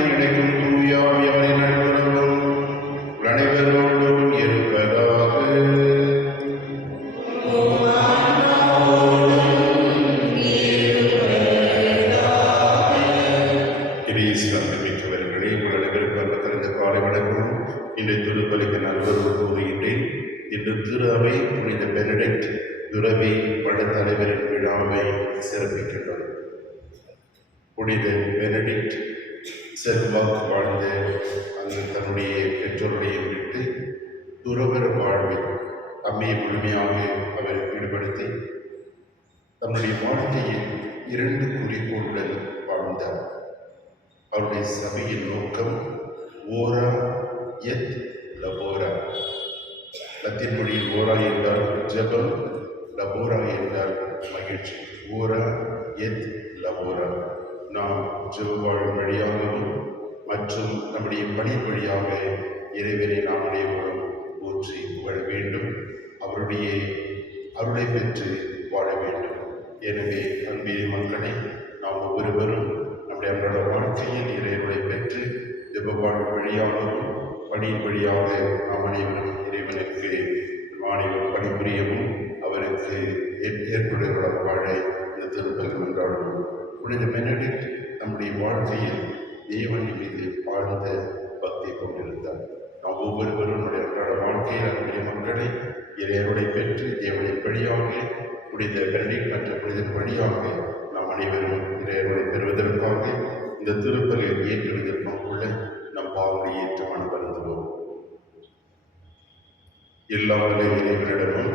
நம்மை இணைக்கும் தூய ஆவியாரின் நட்புறவும் அனைவரோடும் இருப்பதாக. மிக்கவர்களே, உங்கள் அனைவருக்கும் அன்பு கலந்த காலை வணக்கம். இன்றைய திருப்பலிக்கு நண்பர்கள் கூறுகின்றேன். இன்று திரு அவை புனித பெனடிக்ட் துறவி படைத்தலைவரின் விழாவை சிறப்பிக்கின்றோம். புனித பெனடிக்ட் செல்வாக்கு வாழ்ந்த அந்த தன்னுடைய பெற்றோருடைய விட்டு துறவர வாழ்வில் தம்மை முழுமையாக அவர் ஈடுபடுத்தி தன்னுடைய வாழ்க்கையில் 2 குறிக்கோளுடன் வாழ்ந்தார். அவருடைய சபையின் நோக்கம் ஓரா எத் லபோரா. லத்தீன் மொழியில் ஓரா என்றால் ஜெபம், லபோரா என்றால் மகிழ்ச்சி. ஓரா எத் லபோரா. நாம் ஜெபவாழ்வின் வழியாகவும் மற்றும் நம்முடைய பணி வழியாக இறைவனை நாம் அனைவரும் போற்றி புகழ வேண்டும். அவருடைய அருளை பெற்று வாழ வேண்டும். எனவே அன்பிய மக்களை, நாம் ஒவ்வொருவரும் நம்முடைய அன்றாட வாழ்க்கையில் இறைவனை பெற்று ஜெபவாழ்வு வழியாகவும் பணியின் வழியாக நாம் அனைவரும் இறைவனுக்கு அனைவரும் பணிபுரியவும் அவருக்கு ஏற்படுகிற வாழ இந்த திருப்பலி கொண்டாடுவோம். புனித பெனடிக்ட் நம்முடைய வாழ்க்கையில் தேவனின் மீது ஆழ்ந்த பக்தி கொண்டிருந்தார். நாம் ஒவ்வொருவரும் நம்முடைய அன்றாட வாழ்க்கையில் நம்முடைய மக்களை இறைவனை பெற்று தேவனை வழியாக புனித பெனடிக்ட் மற்ற புனிதன் வழியாக நாம் அனைவரும் இறைவனை பெறுவதற்காக இந்த திருப்பலியை ஏற்றுவதற்காக நம் பாவனை ஏற்று மனம் வருந்துவோம். எல்லா இறைவனிடமும்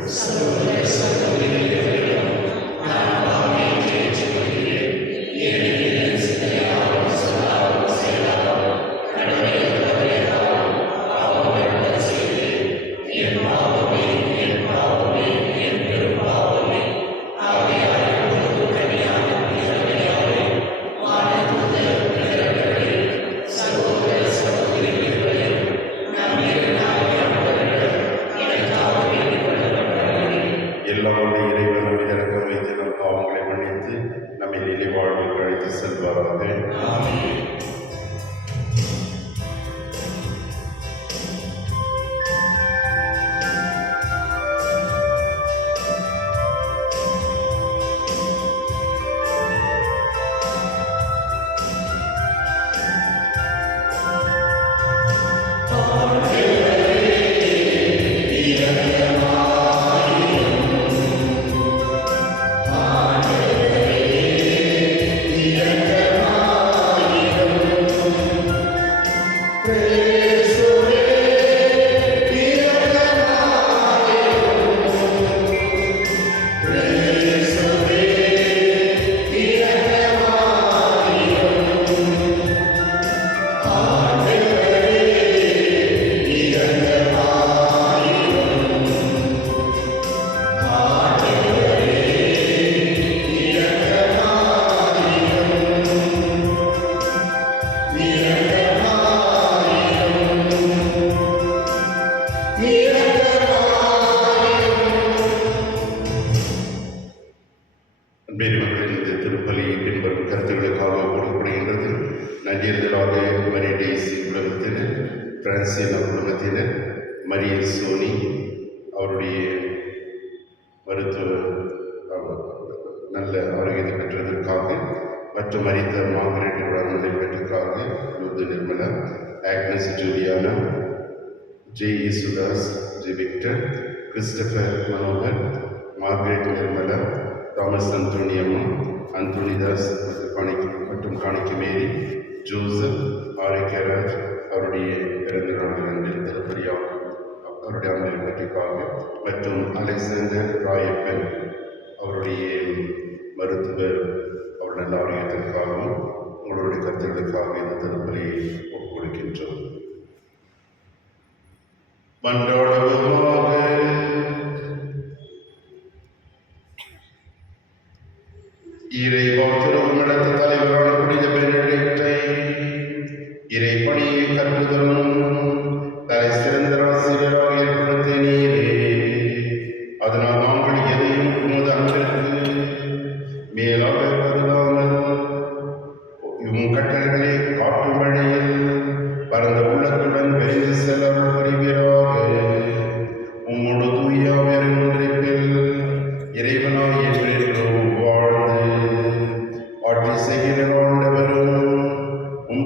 குடும்பத்தினர் மரிய சோனி அவருடைய மருத்துவ நல்ல ஆரோக்கியத்தை பெற்றதற்காக மற்றும் மரித்த மார்கரெட் உடல்நிலை பெற்றதற்காக லுத்து Nirmala, Agnes Juliana, J Sudas, J Victor, Christopher Manohar, Margaret Nirmala, Thomas Anthoniyamma, Anthonidas மற்றும் காணிக்கு மேரி, ஜோசப் ஆரோக்கியராஜ் அவருடைய பிறந்த நாடுகளில் திருப்பதியாக அவருடைய ஆண்டில் பற்றிக்காக மற்றும் அலெக்சாண்டர் ராயப்பன் அவருடைய மருத்துவர் அவர் நல்ல ஆரோக்கியத்திற்காகவும் உங்களுடைய கருத்துக்களுக்காக இந்த திருப்பலியை ஒப்புக்கொடுக்கின்றோம். மன்றாடுவோமாக. இறைவா, திருமணத்து தலைவரான புனித பெனடிக்டை இறைப்பணியை கற்றுதலும் தலை சிறந்த ஆசிரியராக ஏற்படுத்தினீரே. அதனால் நாங்கள் எதையும் உமது அன்பிற்கு மேலாக கருதாமல் கட்டளைகளை காட்டும் வழியில்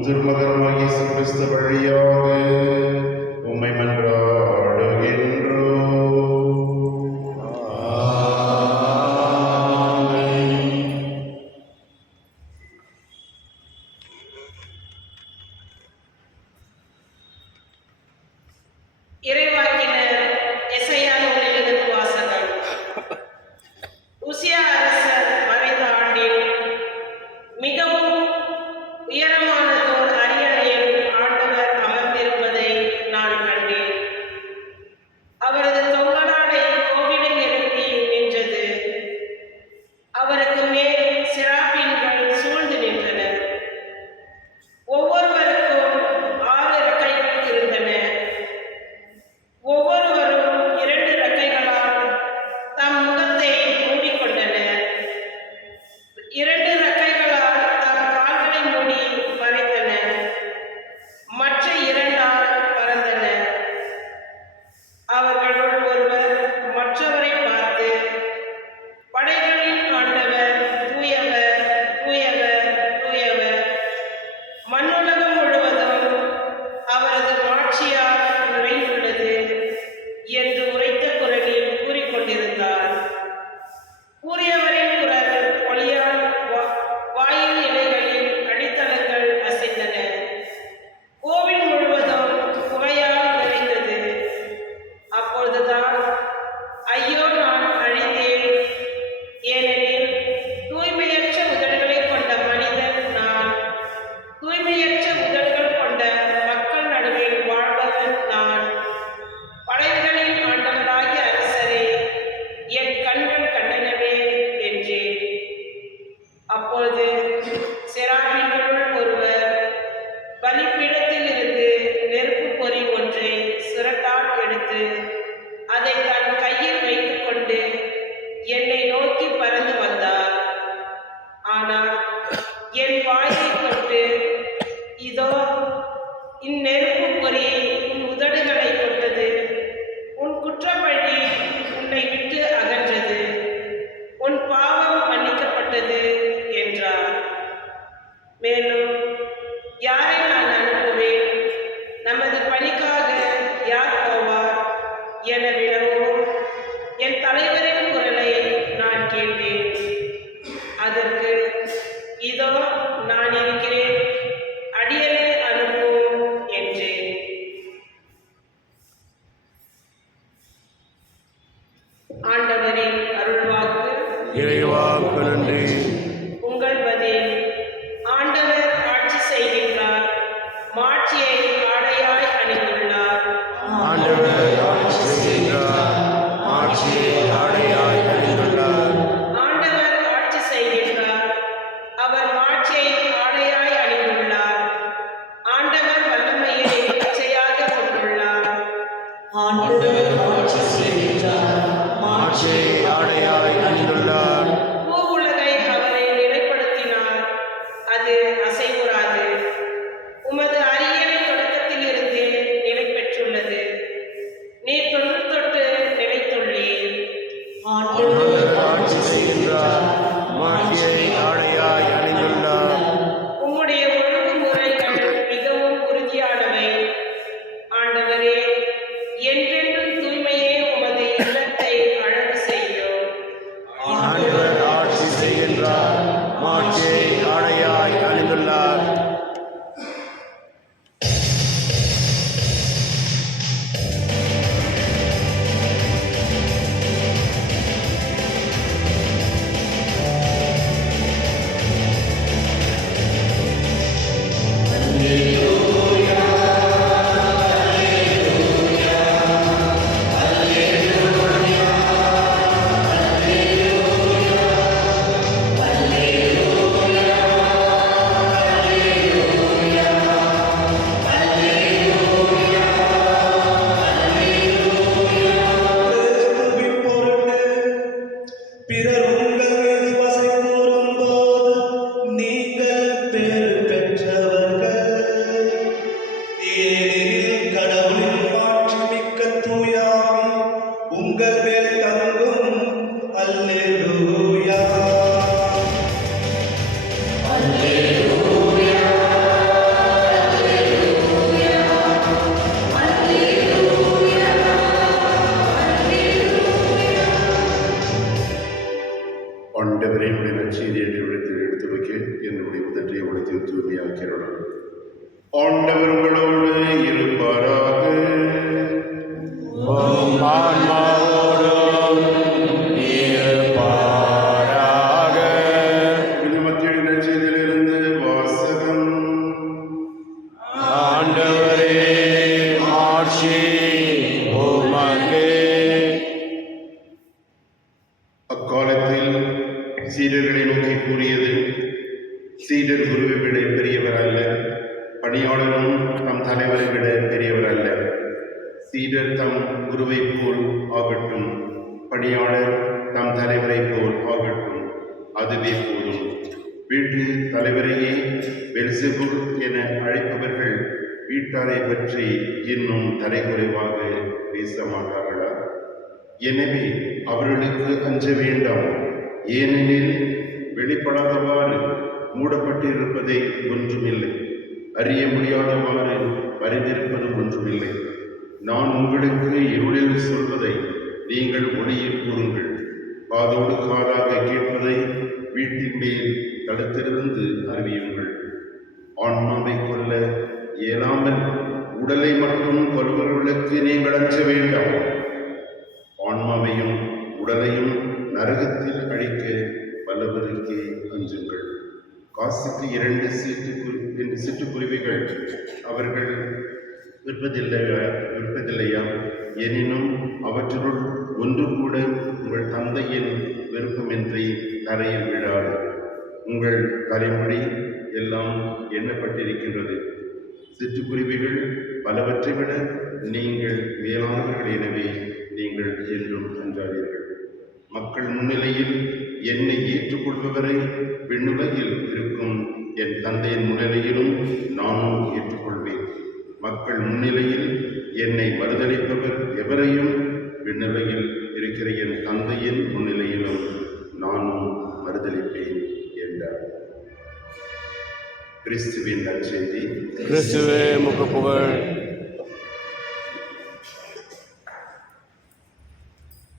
திருமகனாகிய இயேசு கிறிஸ்து வழியாக உம்மை மன்றாடுகின்றோம். இறைவாக்கினர் எசையா நூலிலிருந்து வாசகம். உசியா அரசர் மறைந்த ஆண்டில் மிகவும் உயரமானதோர் அரியணையில் ஆண்டவர் அமர்ந்திருப்பதை நான் கண்டேன். அவரது தொங்கலாடை கோவிலில் எழுப்பி நின்றது. அவருக்கு மேல் சிராபீன்கள் சூழ்ந்து நின்றனர். ஒவ்வொருவருக்கும் 6 இறக்கைகள் இருந்தன. ஒவ்வொருவரும் 2 இறக்கைகளால் தம் முகத்தை மூடிக்கொண்டனர். 2 இறக்கைகளால் தம் கால்களை மூடி மறைத்தனர். மற்ற 2ஆல் பறந்தனர். அவர்களுள் ஒருவர் மற்றவரை பார்த்து, படைகளின் ஆண்டவர் தூயவர், தூயவர், தூயவர், மண்ணுலகம் முழுவதும் அவரது மாட்சியால் நிறைந்துள்ளது என்று உரைத்த குரலில் கூறிக்கொண்டிருந்தார். கூறியவரின் குரல் ஒளியால் வாயில் இலைகளில் அடித்தளங்கள் அசைந்தன. கோவில் முழுவதும் புகையால் நிறைந்தது. அப்பொழுதுதான், ஐயோ, நான் அழிந்தேன், ஏனெனில் தூய்மையற்ற உதடுகளை கொண்ட மனிதன் நான், தூய்மையற்ற உதடுகள் கொண்ட மக்கள் நடுவில் வாழ்பவன் நான். படைகளின் ஆண்டவராகிய அரசரே, என் கண்கள் கண்டனவே என்றேன். அப்பொழுது செராபீன்களுள் ஒருவர் பலிபீடத்திலிருந்து நெருப்பு பொறி ஒன்றை சுரட்டால் எடுத்து அதை தன் கையில் வைத்துக் கொண்டு என்னை நோக்கி பறந்து வந்தார். ஆனால் என் வாயை தொட்டு, இதோ இந்நெருப்பு பொறி உன் உதடுகளை தொட்டது, உன் குற்றப்பழி உன்னை விட்டு அகன்றது, உன் பாவம் மன்னிக்கப்பட்டது என்றார். மேலும், யாரை நான் அனுப்புவேன், நமது பணிக்காக யார் போவார் என வினவும் என் தலைவரின் குரலை நான் கேட்டேன். அதற்கு, இதோ நான் இருக்கிறேன், அடியனை அனுப்பும் என்றேன். ஆண்டவரின் அருள்வாக்கு. இறைவாக்கு நன்றி. உங்கள் பதில். ஆண்டவர் ஆட்சி செய்கின்றார், மாட்சியை ஆடையாய் அணிந்துள்ளார். ஆண்டவர் ஆட்சி செய்கின்றார், மாட்சியை ஆடையாய் அணிந்துள்ளார். ஆண்டவர் ஆட்சி செய்கின்றார், அவர் மாட்சியை ஆடையாய் அணிந்துள்ளார். ஆண்டவர் வல்லமையை இச்சையாக கொண்டுள்ளார். ஆண்டவர் ஆட்சி செய்கின்றார், மாட்சியை ஆடையாய் அணிந்துள்ளார். பூவுலகை அவரை நிலைப்படுத்தினார், அது அசைவுறாது. உமது அரியணை தொடக்கத்திலிருந்து நிலை பெற்றுள்ளது. நீர் தொன்று தொட்டு நிலைத்துள்ளீர். ஆண்டவர் ஆட்சி செய்கின்றார், மாட்சியை ஆடையாய் அணிந்துள்ளார். உம்முடைய ஒழுங்குமுறைகள் மிகவும் உறுதியானவை. ஆண்டவரே, என்றென்றும் தூய்மையே உமது இல்லத்தை அழகு செய்யும். ஆண்டவர் ஆட்சி செய்கின்றார், மாட்சியை ஆடையாய் அணிந்துள்ளார். அல்லேலூயா. ஆண்டவர் உங்களோடு இருப்பாராக. உம் ஆன்மாவோடும் இருப்பாராக. இது மத்திய நற்செய்தியிலிருந்து வாசகம். ஆண்டவரே மாட்சி உமக்கே. அக்காலத்தில் சீடர்களை நோக்கி கூறியது, சீடர் குருவை விட பெரியவர் அல்ல, பணியாளரும் தம் தலைவரை விட பெரியவர் அல்ல. சீடர் தம் குருவை போல் ஆகட்டும், பணியாளர் தம் தலைவரை போல் ஆகட்டும், அதுவே போதும். வீட்டு தலைவரையே பெல்செபூல் என அழைப்பவர்கள் வீட்டாரை பற்றி இன்னும் தலைக்குறைவாக பேச மாட்டார்களா? எனவே அவர்களுக்கு அஞ்ச வேண்டாம். ஏனெனில் வெளிப்படாதவாறு மூடப்பட்டிருப்பதை ஒன்றுமில்லை, அறிய முடியாதவாறு மறைந்திருப்பது ஒன்றுமில்லை. நான் உங்களுக்கு இருளில் சொல்வதை நீங்கள் ஒளியில் கூறுங்கள், காதோடு காதாக கேட்பதை வீட்டின் மேல் தடுத்திருந்து அறிவியுங்கள். ஆன்மாவை கொல்ல இயலாமல் உடலை மட்டும் கொல்பவர்களுக்கு நீங்கள் அஞ்ச வேண்டாம். ஆன்மாவையும் உடலையும் நரகத்தில் அழிக்க வல்லவருக்கே அஞ்சுங்கள். காசுக்கு 2 சிட்டுக்குருவிகள் அவர்கள் விற்பதில்லையா? எனினும் அவற்றுள் ஒன்று கூட உங்கள் தந்தையின் விருப்பமின்றி தரையில் விழாது. உங்கள் தலைமுறை எல்லாம் எண்ணப்பட்டிருக்கின்றது. சிட்டுக்குருவிகள் பலவற்றை விட நீங்கள் மேலானவர்கள், எனவே நீங்கள் என்றும் அஞ்சாதீர்கள். மக்கள் முன்னிலையில் என்னை ஏற்றுக்கொள்பவரை விண்ணுலகில் இருக்கும் என் தந்தையின் முன்னிலையிலும் நானும் ஏற்றுக்கொள்வேன். மக்கள் முன்னிலையில் என்னை மறுதளிப்பவர் எவரையும் விண்ணுலகில் இருக்கிற என் தந்தையின் முன்னிலையிலும் நானும் மறுதளிப்பேன் என்றார். கிறிஸ்துவின் நற்செய்தி. கிறிஸ்துவே உமக்கு புகழ்.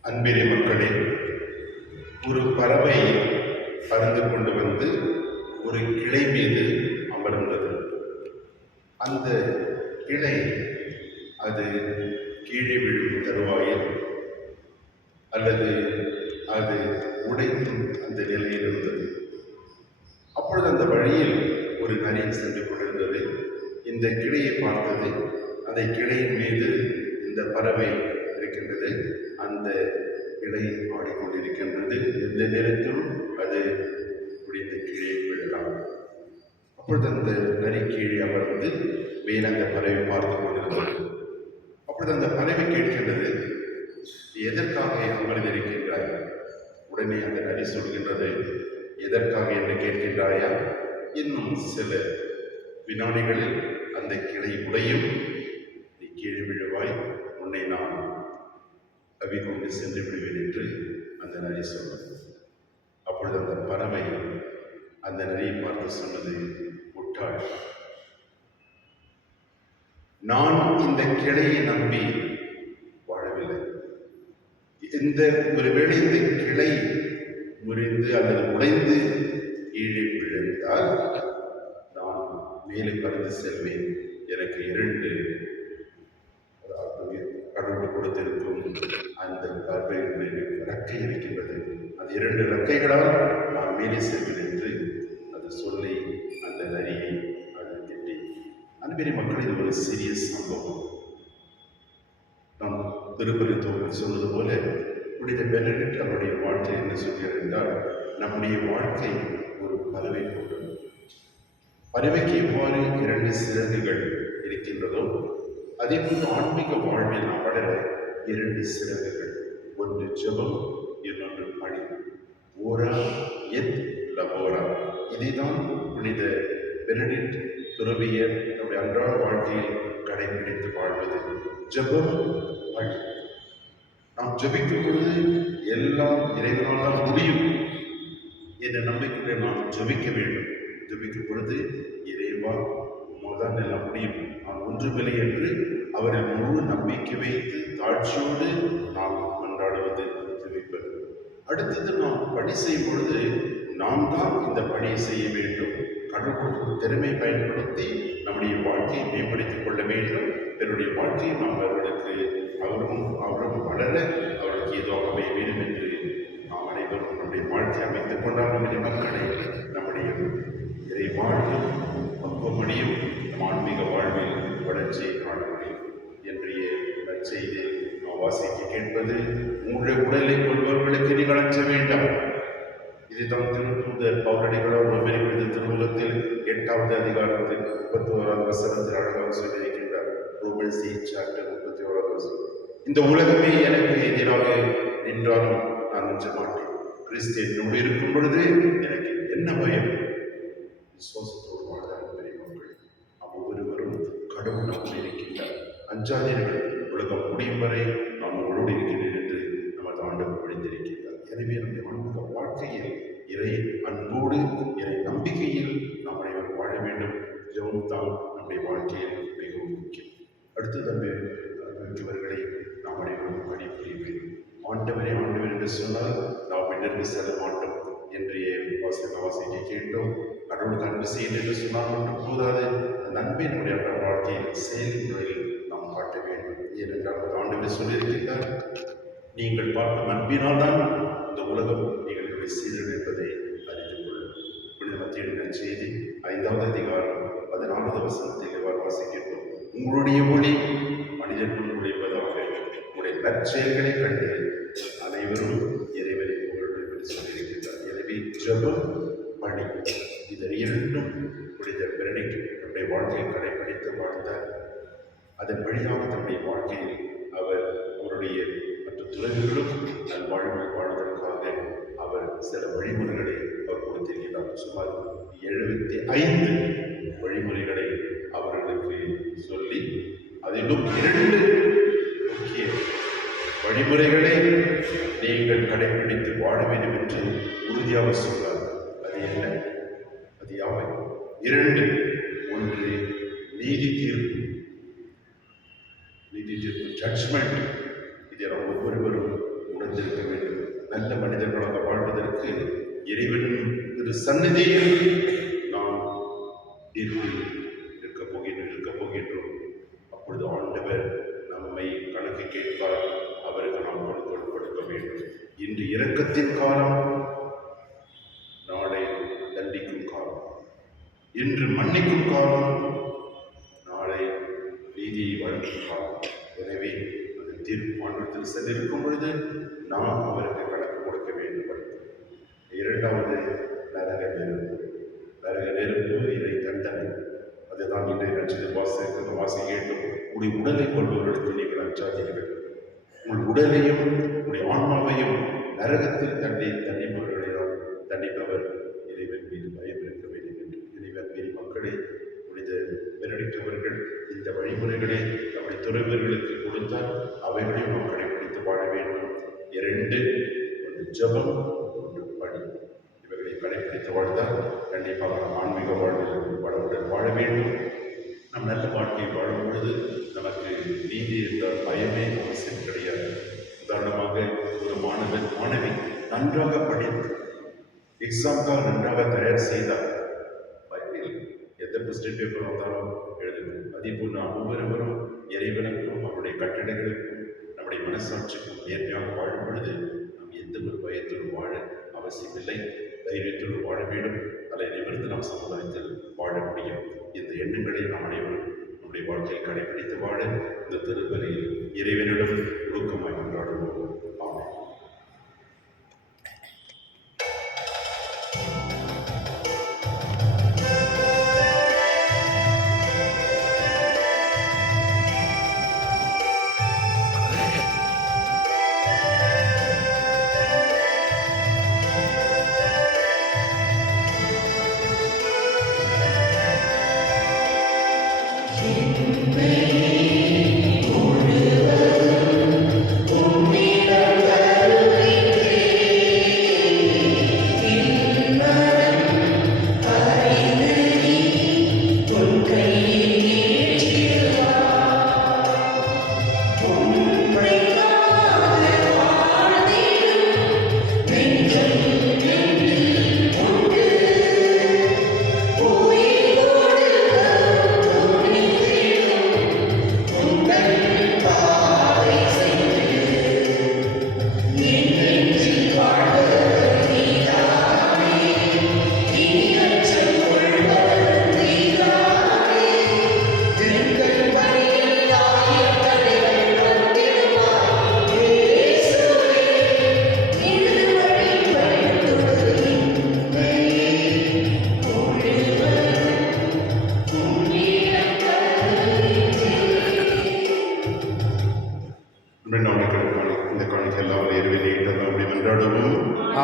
அன்பிலே மக்களே, ஒரு பறவை பறந்து கொண்டு வந்து ஒரு கிளை மீது அமர்ந்தது. அந்த கிளை அது கீழே விழும் தருவாயில் அல்லது அது உடைக்கும் அந்த நிலையில் இருந்தது. அப்பொழுது அந்த வழியில் ஒரு நரி சென்று கொண்டிருந்தது. இந்த கிளையை பார்த்தது. அந்த கிளையின் மீது இந்த பறவை இருக்கின்றது. அந்த கிளை ஆடிக்கொண்டிருக்கின்றது. எந்த நேரத்திலும் அது முடிந்த கீழே விழலாம். அப்பொழுது அந்த நரி கீழே அமர்ந்து மேல் அந்த பறவை பார்த்து கொண்டிருந்தது. அப்பொழுது அந்த பறவை கேட்கின்றது, எதற்காக அமர்ந்திருக்கின்றாய்? உடனே அந்த நரி சொல்கின்றது, எதற்காக என்று கேட்கின்றாயா? இன்னும் சில வினாடிகளில் அந்த கிளை உடையும், நீ கீழே விழுவாய், உன்னை நான் கவி கொண்டு சென்று விடுவேன் என்று அந்த நரி சொன்னது. அப்பொழுது அந்த பறவை அந்த நரியை பார்த்து சொன்னது, முட்டாள், நான் இந்த கிளையை நம்பி வாழவில்லை. ஒருவேளை இந்த கிளை முறிந்து அல்லது உடைந்து கீழே விழுந்தால் நான் மேலே பறந்து செல்வேன். எனக்கு 2 கடவுள் கொடுத்திருக்கும் அந்த பறவைகளில் இறக்கை இருக்கின்றது. அந்த 2 இறக்கைகளால் நான் மேலே செல்வேன் என்று அது சொல்லி அந்த நரியை அது திட்டி. அன்புரிய மக்கள், இது ஒரு சிறிய சம்பவம். நாம் திருப்பதித்தோடு சொன்னது போல புனித பெனடிக்ட் அவருடைய வாழ்க்கை என்ன சொல்கிறார் என்றால், நம்முடைய வாழ்க்கை ஒரு பறவை போன்றது. பறவைக்கு எவ்வாறு 2 சிறகுகள் இருக்கின்றதோ, அதே போன்று ஆன்மீக வாழ்வில் நாம் வளர 2 சிறகுகள். ஒன்று ஜெபம், இன்னொன்று பணி. ஓரா எத் லபோரா. இதைதான் புனித பெனடிக்ட் துறவியர் நம்முடைய அன்றாட வாழ்க்கையில் கடைபிடித்து வாழ்வது. ஜெபம், பணி. நாம் ஜெபிக்கும் பொழுது எல்லாம் இறைவனால் தான் முடியும் என்ற நம்பிக்கையுடன் நாம் ஜெபிக்க வேண்டும். ஜெபிக்கும் பொழுது இறைவா உம்மால்தான் எல்லாம் முடியும், நான் ஒன்றுமில்லை என்று அவரின் முழு நம்பிக்கை வைத்து தாழ்ச்சியோடு நாம் கொண்டாடுவது ஜெபிப்பது. அடுத்தது நாம் பணி செய்யும் பொழுது நாம் தான் இந்த பணியை செய்ய வேண்டும். கடவுள் திறமை பயன்படுத்தி நம்முடைய நம்முடைய வாழ்க்கையை மேம்படுத்திக் கொள்ள வேண்டும். தன்னுடைய வாழ்க்கையை நாம் அவர்களுக்கு அவரும் வளர அவர்களுக்கு ஏதோ அமைய வேண்டும் என்று நாம் அனைவரும் நம்முடைய வாழ்க்கையை அமைத்துக் கொண்டால் நம்முடைய மக்களை நம்முடைய இறை வாழ்வில் பக்குவமடையும் ஆன்மீக வாழ்வில் வளர்ச்சியை காண முடியும். இன்றைய நற்செய்தி நாம் வாசிக்க கேட்பது, உங்களுடைய உடலை கொள்பவர்களுக்கு நீங்கள் அஞ்ச வேண்டாம். இதுதான் திருத்தூதர் பவுலடிகளால் ரோமேயர் திருமுகத்தில் 8வது அதிகாரத்தில் 31வது வசனத்தில் அழகாக சொல்லியிருக்கின்றார். ரோமன்ஸ் 8:31 வசனம். இந்த உலகமே எனக்கு எதிராக நின்றாலும் நான் அஞ்ச மாட்டேன். கிறிஸ்து என்னோடு இருக்கும் பொழுது எனக்கு என்ன பயம்? விசுவாசத்தோடு வாழ்ந்தால் பெரிய மக்கள் நாம் ஒவ்வொருவரும் கடவுள் நம்முடன் இருக்கின்றார். அஞ்சாதீர்கள், உலகம் முடியும் வரை நாம் உங்களோடு இருக்கிறேன் என்று நமது ஆண்டவர் முடிந்திருக்கின்றார். எனவே நம்முடைய ஆன்மீக வாழ்க்கையில் இறை அன்போடு இறை நம்பிக்கையில் நாம் அனைவரும் வாழ வேண்டும். ஜெபம் தான் நம்முடைய வாழ்க்கையில் மிகவும் முக்கியம். அடுத்து அன்புமிக்கவர்களை நாம் அனைவரும் பணிபுரிய வேண்டும். ஆண்டவரே ஆண்டவர் என்று சொன்னால் நாம் என்னென்று செல்ல மாட்டோம். இன்றைய வாசிக்க கேட்டோம். கடவுளுக்கு அன்பு செய்யும் என்று சொன்னால் மட்டும் போதாது, அந்த அன்பை நம்முடைய வாழ்க்கையில் செயல்முறையில் நாம் காட்ட வேண்டும். ஏனென்றால் ஆண்டவர் சொல்லியிருக்கின்றார், நீங்கள் பார்க்கும் அன்பினால் தான் இந்த உலகம் நீங்கள் சீரன் என்பதை அறிந்து கொள்ளும். புனித மத்தேயு நற்செய்தி 5வது அதிகாரம் 14வது வசனத்தில் இவ்வாறு வாசிக்கின்றோம். உங்களுடைய ஒளி மனிதன் முன் ஒளிப்பதாக, உங்களுடைய நற்செயல்களை கண்டு அனைவரும் இறைவனை புகழும் என்று சொல்லியிருக்கின்றார். எனவே ஜெபம், பணி, இது இரண்டும் புனித பெனடிக்ட் நம்முடைய வாழ்க்கையில் கடைபிடித்து வாழ்ந்தார். அதன் வழியாக தன்னுடைய வாழ்க்கையில் அவர் அவருடைய மற்ற துறவிகளும் நல்வாழ்வில் வாழ்வதற்காக அவர் சில வழிமுறைகளை அவர் கொடுத்திருக்கிறார். சுமார் 75 வழிமுறைகளை அவர்களுக்கு சொல்லி, அதிலும் 2 முக்கிய வழிமுறைகளை நீங்கள் கடைபிடித்து வாழ வேண்டும் என்று உறுதியாக சொன்னார். அது என்ன? அது யாவை? 2. ஒன்று நீதி தீர்ப்பு, ஜட்ஜ்மெண்ட். இதை நாம் ஒவ்வொருவரும் உணர்ந்திருக்க வேண்டும். நல்ல மனிதர்களாக வாழ்வதற்கு இறைவனின் திரு சந்நிதியில் நாம் தீர்ப்பில் இருக்கப் போகின்றோம். அப்பொழுது ஆண்டவர் நம்மை கணக்கு கேட்பார். அவருக்கு நாம் கொடுக்க வேண்டும். இன்று இரக்கத்தின் காலம், நாளை தண்டிக்கும் காலம். இன்று மன்னிக்கும் காலம், நாளை நீதியை வழங்கும் காலம். எனவே அது தீர்ப்பு ஆண்டவரிடத்தில் சென்றிருக்கும் பொழுது நாம் அவருக்கு கணக்கு கொடுக்க வேண்டும். 2வது நரக நெருப்பு, இறை தண்டனை. அதுதான் இன்றைய நட்சத்திர வாசி கேட்டோம். உடைய உடலை கொள்பவர்களுக்கு நீங்கள் அஞ்சாதீர்கள். உங்கள் உடலையும் உடைய ஆன்மாவையும் நரகத்தில் தண்டிப்பவர் இறைவன் மீது பயம் இருக்க வேண்டும் என்று. இறைவன் மீது மக்களே, புனித பெனடிக்ட் அவர்கள் இந்த வழிமுறைகளை நம்முடைய துறவியர்களுக்கு கொடுத்தால் அவைகளையும் நாம் கடைபிடித்து வாழ வேண்டும். 2, ஒன்று ஜெபம், ஒன்று பணி. இவைகளை கடைபிடித்து வாழ்ந்தால் கண்டிப்பாக நாம் ஆன்மீக வாழ்வில் வளமுடன் வாழ வேண்டும். நம் நல்ல வாழ்க்கையை வாழும் பொழுது நமக்கு நீதி என்றால் பயமே அவசியம் கிடையாது. உதாரணமாக ஒரு மாணவி நன்றாக படித்து எக்ஸாம்காக நன்றாக தயார் செய்தார், பயனில் எந்த கொஸ்டின் பேப்பர் வந்தாலும் எழுதுங்கள். அதே போல் நாம் ஒவ்வொருவரும் இறைவனுக்கும் அவருடைய கட்டளைகளுக்கும் நம்முடைய மனசாட்சிக்கும் நேர்மையாக வாழும் பொழுது நாம் எந்த ஒரு பயத்திலும் வாழ அவசியமில்லை. தைரியத்தோடு வாழ வேண்டும். அதை நிமிர்ந்து நாம் சமுதாயத்தில் வாழ முடியும். இந்த எண்ணங்களை நாம் அனைவரும் நம்முடைய வாழ்க்கையை கடைபிடித்து வாழ இந்த திருப்பலியில் இறைவனிடம் ஒழுக்கமாய் கொண்டாடுவோம். ஆமென். உம்மை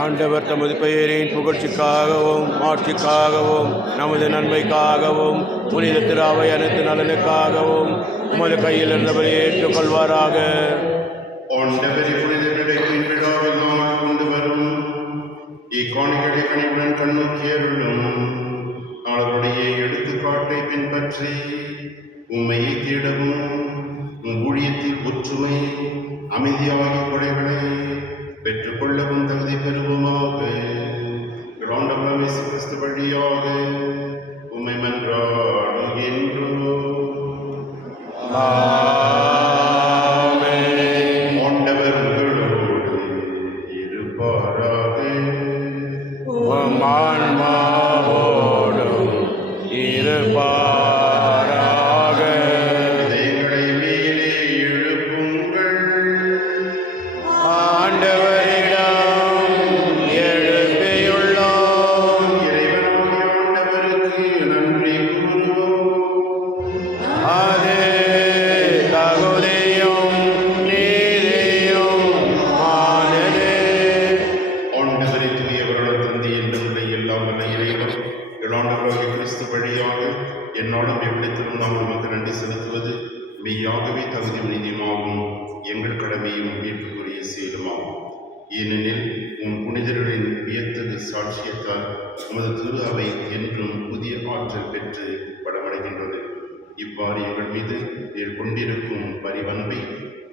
ஆண்டவர் தமது பெயரின் புகழ்ச்சிக்காகவும் ஆட்சிக்காகவும் நமது நன்மைக்காகவும் புனித திராவை அனைத்து நலனுக்காகவும் உமது கையில் இருந்தவரை ஏற்றுக்கொள்வாராக. ஆண்டவரை புனிதர்களை விழாவில் நாங்கள் கொண்டு வரும் இக்காணிகளை கனிவுடன் கண்ணோக்கி அருளும். அவருடைய எடுத்துக்காட்டை பின்பற்றி உம்மையை தேடவும் உம் ஊழியத்தில் ஒற்றுமை அமைதியாகிய கொடைகளை பெற்றுக்கொள்ளவும் தகுதி பெறுவோமாக. ஆண்டவர் இயேசு கிறிஸ்து வழியாக உம்மை மன்றாடுகின்றோம். ஆமென். ஆண்டவர் உங்களோடு இருப்பாராக. உம் ஆன்மாவோடும் இருப்பாராக. இதயங்களை மேலே எழுப்புங்கள். ஆண்டவரிடம் எழுப்பியுள்ளோம். இறைவனாகிய ஆண்டவருக்கு நன்றி கூறுவோம். அது தகுதியும் நீதியும் ஆனது. ஆண்டவரை தூயவருடன் தந்தை என்றும் எல்லாம் வல்ல இறைவன் ஆண்டவராகிய கிறிஸ்து வழியாக என்னாலும் எவ்விடத்திலும் நாம் நமக்கு நன்றி செலுத்துவது மெய்யாகவே தகுதியும் நீதியுமாகும், எங்கள் கடமையும் மீட்புக்குரிய செயலுமாகும். ஏனெனில் உன் புனிதர்களின் வியத்தகு சாட்சியத்தால் உமது திரு அவை என்றும் புதிய ஆற்றல் பெற்று படமடைகின்றது. இவ்வாறு எங்கள் மீது நீர் கொண்டிருக்கும் பரிவன்பை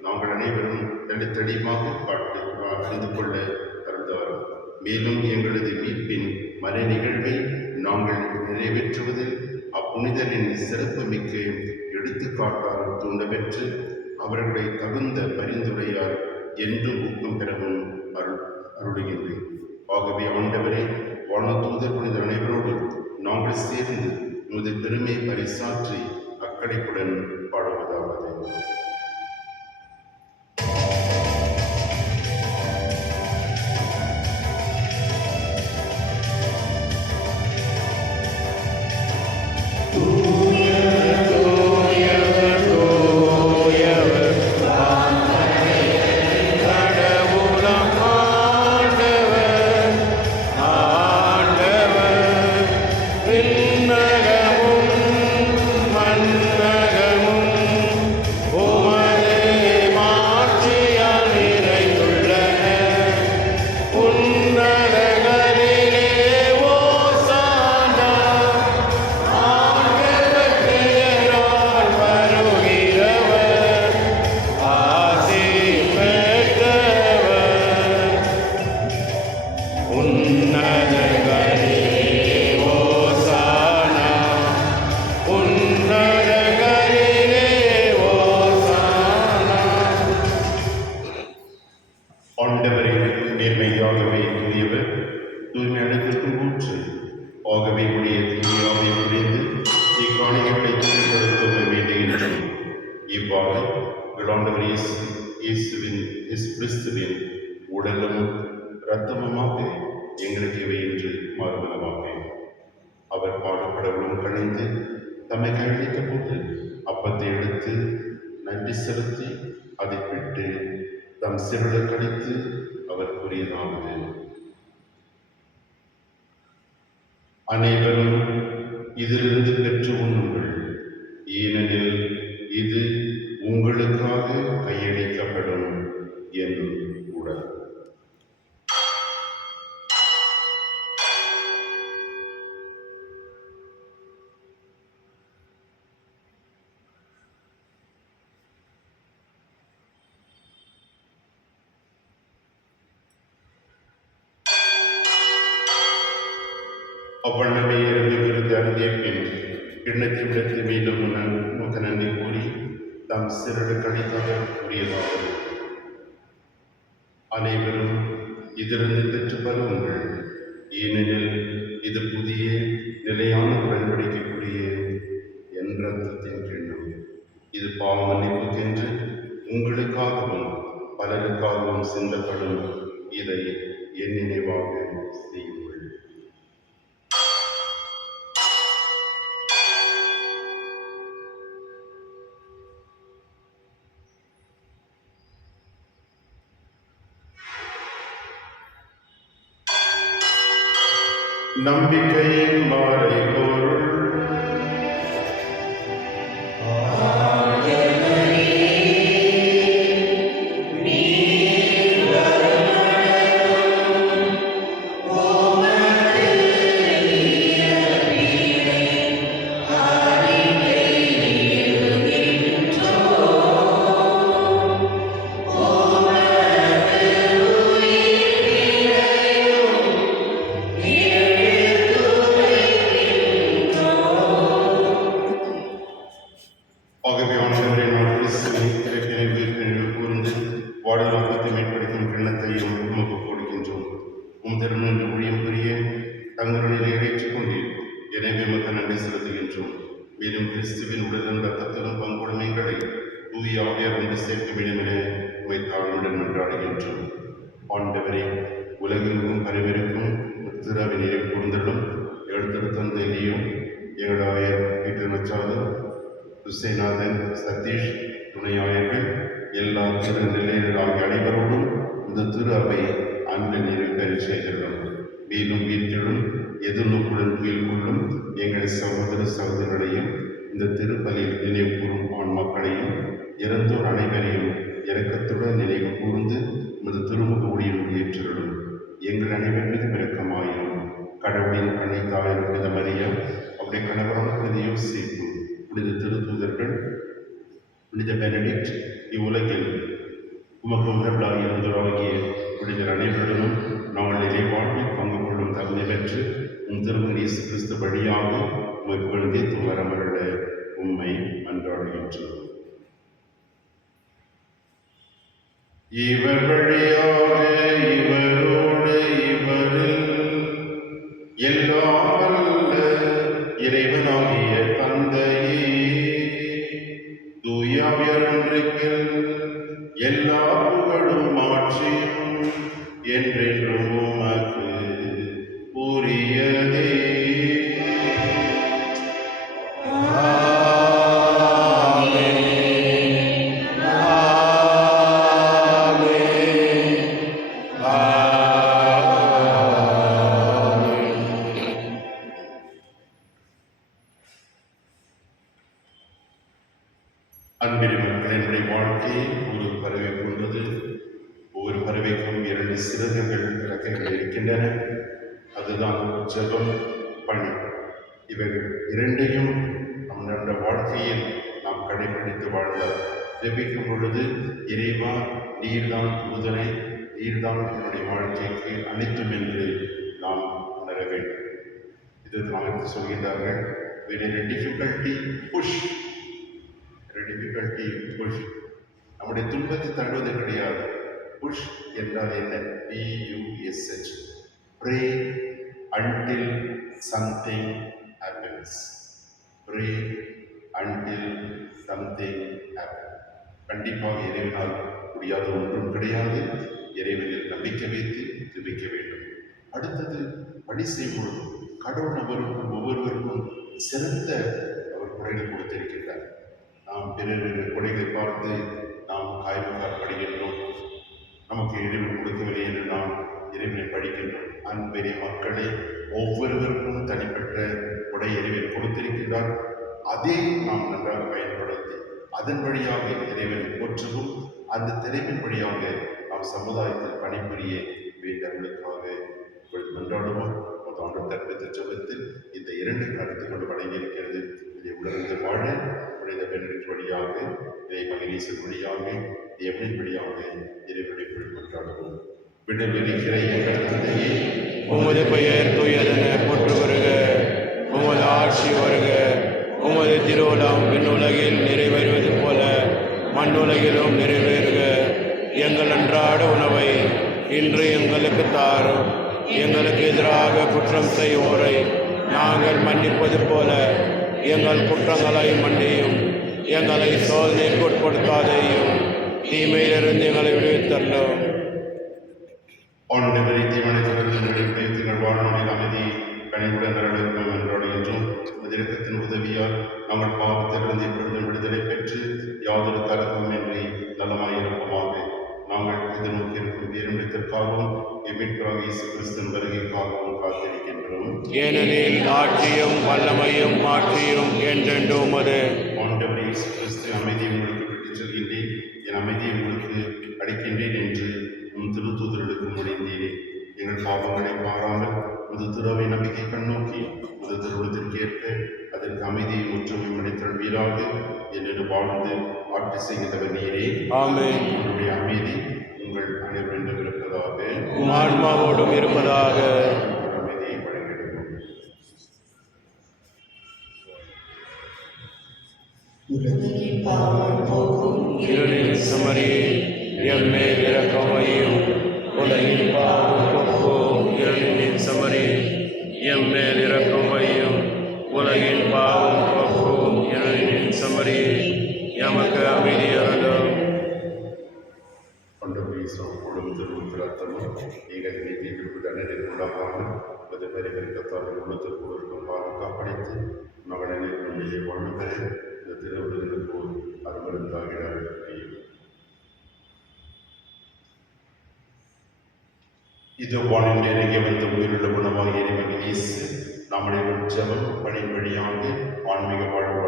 நாங்கள் அனைவரும் தெளிவாக அறிந்து கொள்ள அருள்தாரும். மேலும் எங்களது மீட்பின் மறை நிகழ்வை நாங்கள் நிறைவேற்றுவதில் அப்புனிதரின் சிறப்பு மிக்க எடுத்துக்காட்டால் தூண்டப்பெற்று அவர்களை தகுந்த பரிந்துரையால் என்றும் ஊக்கம் பெறவும் அருளுகின்றேன். ஆகவே ஆண்டவரே, வானதூதர் புனித அனைவரோடு நாங்கள் சேர்ந்து உமது பெருமை பரிசாற்றி அக்கறைப்புடன் பாடுவதாவது. ஆண்டவரே, நேர்மையாகவே தூயவர், தூய்மை அனைத்திற்கும் ஊற்று. ஆகவே உடைய தூயாவை புரிந்து இக்காணிகளை தூய்மைப்படுத்த வேண்டுகின்றோம். இவ்வாறு ஆண்டவர் இயேசுவின் கிறிஸ்துவின் உடலும் இரத்தமுமாக எங்களுக்கு இவை என்று மாறுபலமாக அவர் பாடுபடவும் கணிந்து தம்மை கையளித்த போது அப்பத்தை எடுத்து நன்றி செலுத்தி அதை விட்டு தம் சிறுட கடித்து அவர் கூறியதாவது: அனைவரும் இதிலிருந்து பெற்று உண்ணுங்கள், ஏனெனில் இது உங்களுக்காக கையளிக்கப்படும் என் உடல். அவ்வண்ணமே இருந்து விருது அருந்திய பின் கிண்ணத்தை விடுத்து மீண்டும் உமக்கு நன்றி கூறி தம் சிறுடு கடித்தவர் கூறியதாவது: அனைவரும் இதிலிருந்து பெற்று பருவுங்கள், ஏனெனில் இது புதிய நிலையான உடன்படிக்கைக்குரிய என் இரத்தத்தின் கிண்ணம். இது பாவ மன்னிப்புக்கென்று உங்களுக்காகவும் பலருக்காகவும் சிந்தப்படும். இதை என் நினைவாக செய்யுங்கள். நம்பிக்கையின் மறைபொருள் ஆகவே ஆண்டவரே, நான் கிறிஸ்துவின் இறப்பினை உயிர்ப்பினை கூர்ந்து வாடல் நோக்கத்தை மேம்படுத்தும் கிண்ணத்தையும் உமக்கு கொடுக்கின்றோம். உம் திருமண ஊழியம் புரிய தங்களுடைய ஏற்றுக் கொண்டீர். எனவே மக்கள் நன்றி செலுத்துகின்றோம். மேலும் கிறிஸ்துவின் உடலும் ரத்தத்திலும் பங்குடைமைகளை தூய ஆவியார் ஒன்று சேர்க்க வேண்டும் என உம்மை தாழ்வுடன் மன்றாடுகின்றோம். ஆண்டவரே, உலகெங்கும் பரவிருக்கும் திருவின் நினைவு கூர்ந்தலும் எழுத்தெழுத்தந்தையிலையும் எங்களுடைய வீட்டு மச்சாதும் துசைநாதன், சதீஷ், துணையாயர்கள், எல்லா திருநிலையர்கள் ஆகிய அனைவரோடும் இந்த திரு அவை அன்பில் நிறைவேற செய்கிறோம். மேலும் வீட்டிலும் எதிர்நோக்குடன் துயில் கொள்ளும் எங்கள் சகோதர சகோதரர்களையும் இந்த திருப்பலியில் நினைவு கூறும் ஆண் மக்களையும் இறந்தோர் அனைவரையும் இரக்கத்துடன் நினைவு கூர்ந்து இந்த திருமுக ஒளியில் ஏற்றுள்ளோம். எங்கள் அனைவர் மீது விளக்கமாயும் கடவுளின் கண்ணை தாயின் புனித மரியம், அவருடைய கணவரான புனித யோசேப்பு, புனித திருத்தூதர்கள், புனித பெனடிக்ட், இவ்வுலகில் உமக்கு முதலாக இருந்தவராகிய புனிதர் அனைவருடனும் நாங்கள் இறைவாழ்வில் பங்கு கொள்ளும் தகுதி பெற்று திருமண இயேசு கிறிஸ்து வழியாக உமக்கு வந்தித்து வரமருள உம்மை மன்றாடுகின்றோம். இவர் வழியாக இவரோடு இவரில் எல்லாம் வல்ல இறைவனாகிய தந்தையே, தூயாவியர் ஒன்றிற்கில் எல்லா புகழும் ஆட்சியும் என்றென்றும் உமக்கு உரியதே. அன்பின் மக்கள், என்னுடைய வாழ்க்கை ஒரு பறவை கொண்டது. ஒவ்வொரு பறவைக்கும் 2 சிறகுகள் இறக்கைகள் இருக்கின்றன. அதுதான் ஜெபம், பணி. இவைகள் இரண்டையும் நம்முடைய வாழ்க்கையில் நாம் கடைபிடித்து வாழ்ந்தால், ஜெபிக்கும் பொழுது இறைவா நீர்தான் முதலை, நீர்தான் என்னுடைய வாழ்க்கைக்கு அனைத்தும் என்று நாம் உணர வேண்டும். இது நமக்கு சொல்கிறார்கள், when in a difficulty push, difficulty push. நம்முடைய துன்பத்தை தள்ளுவது கிடையாது. புஷ் என்றால் என்ன? PUSH, pray until something happens. Pray until something happens. கண்டிப்பாக இறைவனால் முடியாத ஒன்றும் கிடையாது. இறைவனில் நம்பிக்கை வைத்து ஜெபிக்க வேண்டும். அடுத்தது, பணி செய்யும் கடவுள் அவருக்கும் ஒவ்வொருவருக்கும் சிறந்த அவர் குறைகள் கொடுத்திருக்கின்றார். நாம் பிறர் கொடைகளை பார்த்து நாம் காய்மக்காரப்படுகின்றோம். நமக்கு இறைவன் கொடுக்கவில்லை என்று நாம் இறைவனை படிக்கின்றோம். அன்பெரிய மக்களே, ஒவ்வொருவருக்கும் தனிப்பட்ட கொடை இறைவன் கொடுத்திருக்கின்றார். அதை நாம் நன்றாக பயன்படுத்தி அதன் வழியாக இறைவனை போற்றவும், அந்த திரைப்பின் வழியாக நாம் சமுதாயத்தில் பணிபுரிய வேண்டவர்களுக்காக மன்றாடுவோம். ஆண்டு கற்பித்த ஜெபத்தில் இந்த 2 கருத்து கொண்டு வழங்கியிருக்கிறது. இதை உணர்ந்து வாழ புனித பெனடிக்ட் வழியாக, இறை மகனீசன் வழியாக, தேவனின் வழியாக இறைவனை கொண்டாடுவோம். விடுதலைக்கிற எங்கள் தந்தையே, உமது பெயர் தூயதென போற்று வருக. உமது ஆட்சி வருக. உமது திருவுளம் விண்ணுலகில் நிறைவேறுவது போல மண்ணுலகிலும் நிறைவேறுக. எங்கள் அன்றாட உணவை இன்று எங்களுக்கு தாரும். எங்களுக்கு எதிராக குற்றம் செய்வோரை நாங்கள் மன்னிப்பது போல எங்கள் குற்றங்களை மன்னியும். எங்களை சோதனைக்கு உட்படுத்தாதேயும், தீமையிலிருந்து எங்களை விடுவித்தள்ளும். ஆண்டவரை தீவனத்திலிருந்து வாழ்நாளில் அமைதி கனிவுடன் நரளுக்கும் என்றாடுகின்றோம். இரக்கத்தின் உதவியால் நாங்கள் பாவத்திலிருந்து எப்பொழுதும் விடுதலை பெற்று யாதொரு கலக்கமின்றி நலமாயிருப்போமாக. நாங்கள் எதிர்நோக்கி இருக்கும் பேரின்பத்திற்காகவும் எமிட்களாக இயேசு கிறிஸ்தன் வருகைக்காகவும் காத்திருக்கின்றோம். ஏனெனில் ஆட்சியும் வல்லமையும் மாற்றியும் என்றென்றும் உமது. ஆண்டவர் இயேசு கிறிஸ்து, அமைதியை உங்களுக்கு விட்டுச் செல்கின்றேன், என் அமைதியை உங்களுக்கு அளிக்கின்றேன் என்று உம் திருத்தூதர்களுக்கு மொழிந்தீரே. எங்கள் பாவங்களை பாராமல் முது துறவை நம்பிக்கை கண்ணோக்கி முது திருவுளத்திற்கு ஏற்ப அதற்கு அமைதியை முற்றுமையும் அளித்தல்வீராக என்று வாழ்ந்து ஆட்சி செய்கின்றவர் நீரே. ஆமென். உங்களுடைய அமைதி உங்கள் அனைவரிடம் இருப்பதாக, உம் ஆன்மாவோடும் இருப்பதாக. உங்கள் அமைதியை வழங்கிடுவோம். உலகின் பாவம் போக்கும் இருளின் சுமரியே எம்மேல் இரக்கமையும். உலகின் பாவம் போக்கும் இருளின் சுமரியே எம்மேல் இரக்கமையும். உலகின் பாவம் போக்கும் இருளின் சுமரியே எமக்கு அமைதி அருளும். ஆண்டவர் இயேசுவோடும் திருவுளத்து ரத்தமும் நீங்கள் நீதிக்கு தண்டனை உண்டாகாமல் அது பரிகரிக்கத்தால் உள்ளத்திற்கு இருக்கும் பாவம் படைத்து மகனை நம்மையே வாழ்வு பெற இந்த திருவிழலுக்கு அருமருந்தாகிறார். இது வானில் இறங்கி வந்து உயிருள்ள உணவாக இறைவன் இயேசு நம்முடைய ஜெபம் பணி வழியாக ஆன்மீக வாழ்வு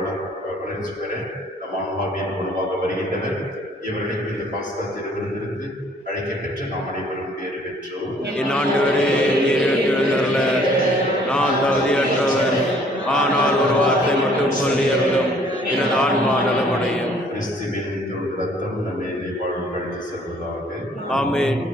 வளர்ச்சி பெற நம் ஆன்மாவின் உணவாக வருகின்றனர். இவர்களுக்கு இந்த பாஸ்கா திருவிருந்திற்கு அழைக்கப்பெற்று நாம் அனைவரும் பேறு பெற்றோம். என் ஆண்டவரே, நீர் எழுந்தருள நான் தகுதியற்றவன், ஆனால் ஒரு வார்த்தை மட்டும் சொல்லி அருளும், எனது ஆன்மா நலமடையும். கிறிஸ்துவின் திரு ரத்தம் நம்மை வாழ்வு அழைத்து செல்வதாக. ஆமென்.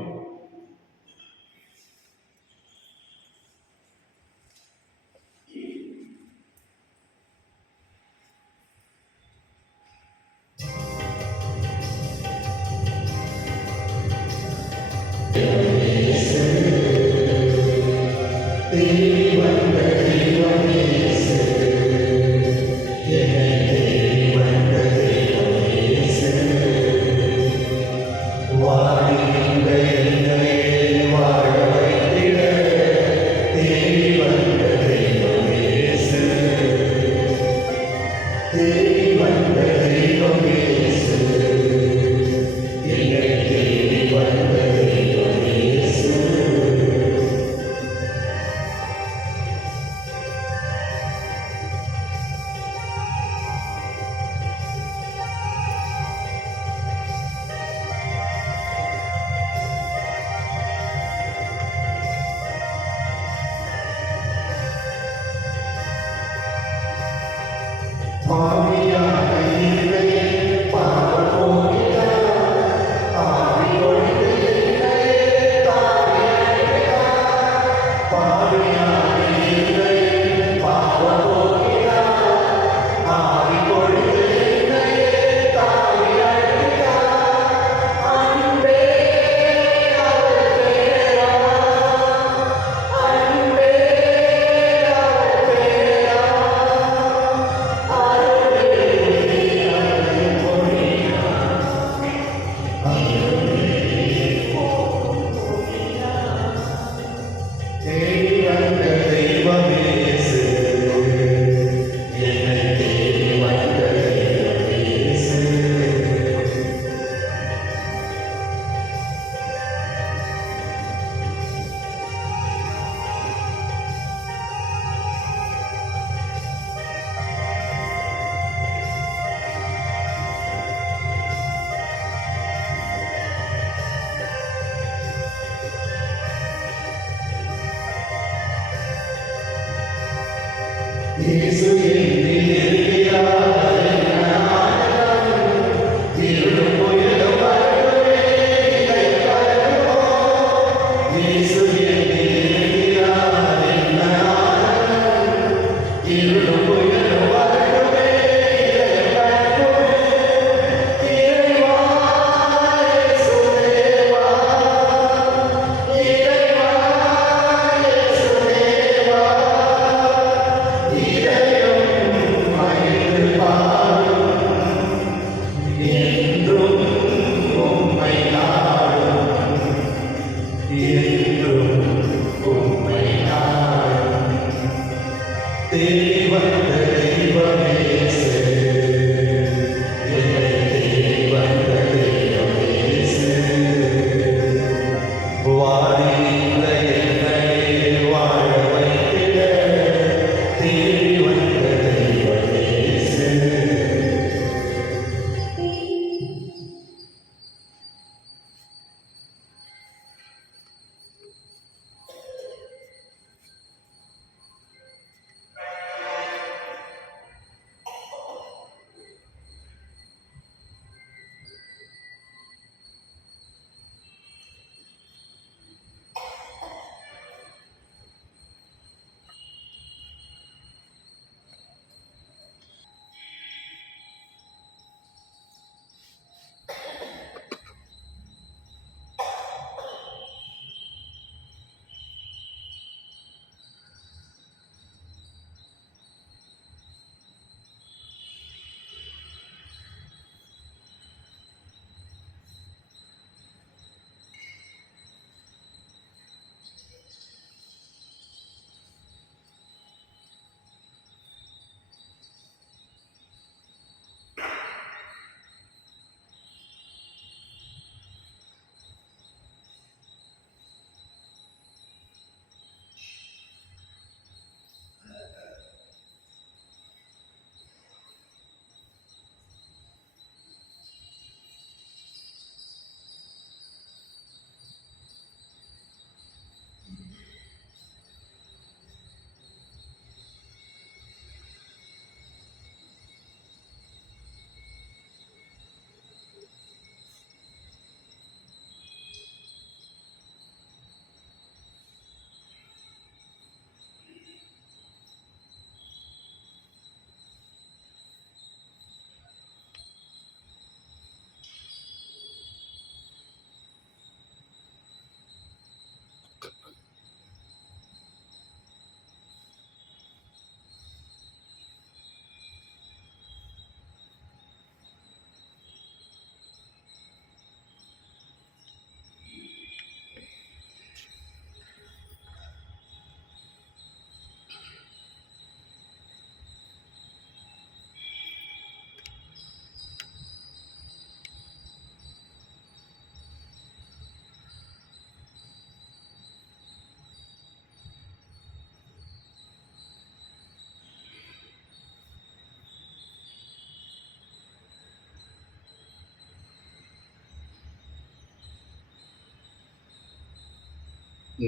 Irayo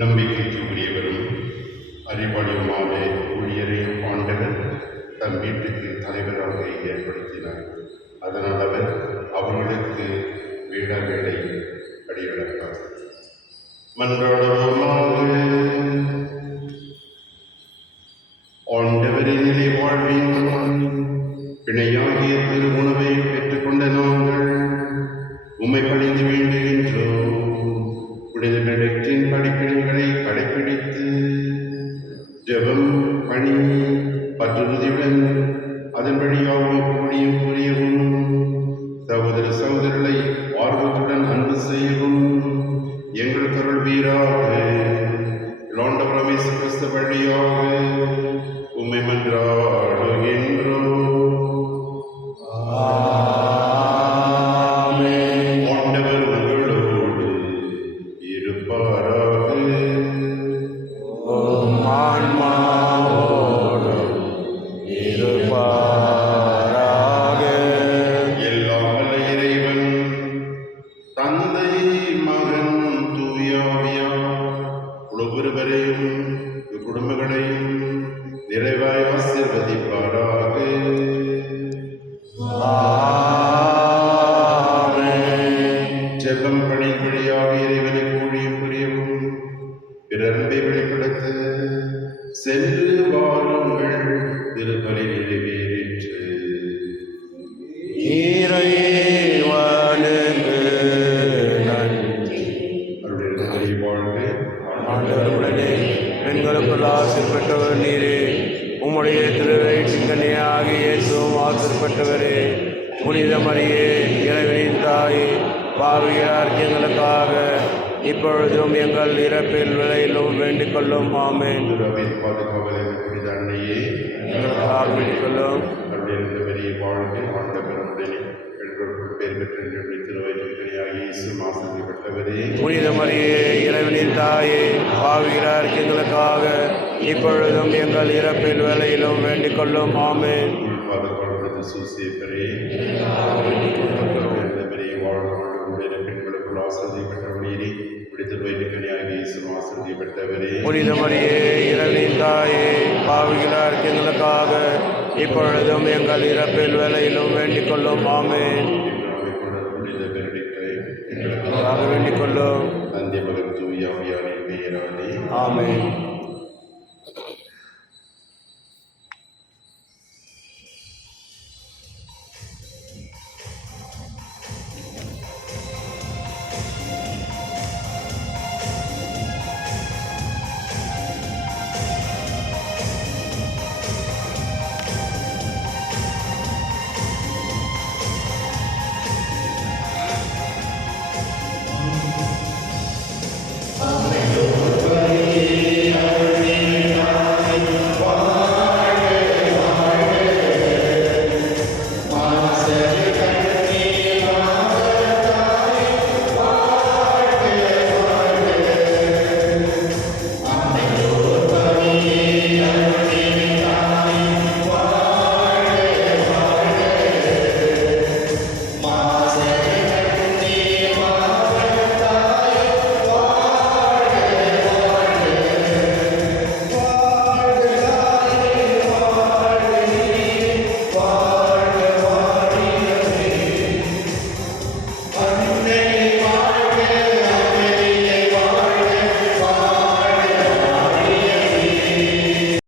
நம்பிக்கைக்கு உரியவரும் அறிவாளியுமான ஊழியரை ஆண்டவர் தம் வீட்டுக்கு தலைவராக ஏற்படுத்தினார். அதனால் அவர் அவர்களுக்கு வேளா வேளை அடியளந்தார். மன்றாடுவோமாக. ஆண்டவரின் நிலை வாழ்வின் பிணையாகிய திரு உணவை பெற்றுக்கொண்ட நாங்கள் உம்மை பணிந்து வேண்டுகின்றோம். புனித பெனடிக்டின் படிப்பினைகளை கடைப்பிடித்து ஜெபம், பணி, பற்றுறுதியுடன் அதன் வழியாகவும் கூடியும் புரியவும் சகோதர சகோதரர்களை ஆர்வத்துடன் அன்பு செய்யவும் எங்கள் கருள் வீராக ஆண்டவர் இயேசு கிறிஸ்து வழியாக உம்மை மன்றாடுகின்றோம். ஆண்டவர் உங்களோடு இருப்பாராக. எல்லாம் வல்ல இறைவன் தந்தை, மகன், தூய ஆவியார் ஒவ்வொருவரையும் குடும்பங்களையும் நிறைவாய் ஆசீர்வதிப்பாராக. ஜெபம், பணி வழியாக இறைவனுக்கு ஊழியம் புரியவும் பிறர் அன்பை வெளிப்படுத்த சென்று வாருங்கள். திருப்பலி நிறைவேறிற்று. அருளுடைய வாழ்க. ஆண்டவருடனே பெண்களுக்குள் ஆசீர்பட்டவர் நீரே. உம்முடைய திருவயிற்றின்கனியாகிய இயேசுவும் ஆசீர்பட்டவரே. புனித மரியே, இறைவனின் தாயே, பாவிகளார் எங்களுக்காக இப்பொழுதும் எங்கள் இறப்பில் விலையிலும் வேண்டிக் கொள்ளும். ஆமென். துறவின் பாதுகாவலர் புனித அன்னையே, எங்களுக்காக வேண்டிக் கொள்ளும். அருளிருந்த பெரிய வாழ்க்கை ஆண்டவருடனே பெண்களுக்குள் பேர் பெற்ற திருவயிற்றின்கனியாகிய இயேசு ஆசீர்வதிக்கப்பட்டவரே. புனித மரியே, இறைவனின் தாயே, பாவிகளார் எங்களுக்காக இப்பொழுதும் எங்கள் இறப்பில் வேலையிலும் வேண்டிக் கொள்ளும். ஆமென். பாதுகாவலர் சூசேப்பரே, பெரிய வாழ்க்கை பெண்களுக்குள் ஆசீர்வதிக்கப்பட்டவரே. திருவயிற்றின்கனியாகிய இயேசு ஆசீர்வதிக்கப்பட்டவரே. புனித மரியே, இறைவனின் தாயே, பாவிகளார் எங்களுக்காக இப்பொழுதும் எங்கள் இறப்பில் வேலையிலும் வேண்டிக் கொள்ளும். ஆமென். புனித பெனடிக்டை வேண்டிக் கொள்ளும். தந்தை, மகன், தூய ஆவியாரின் பெயராலே. ஆமென்.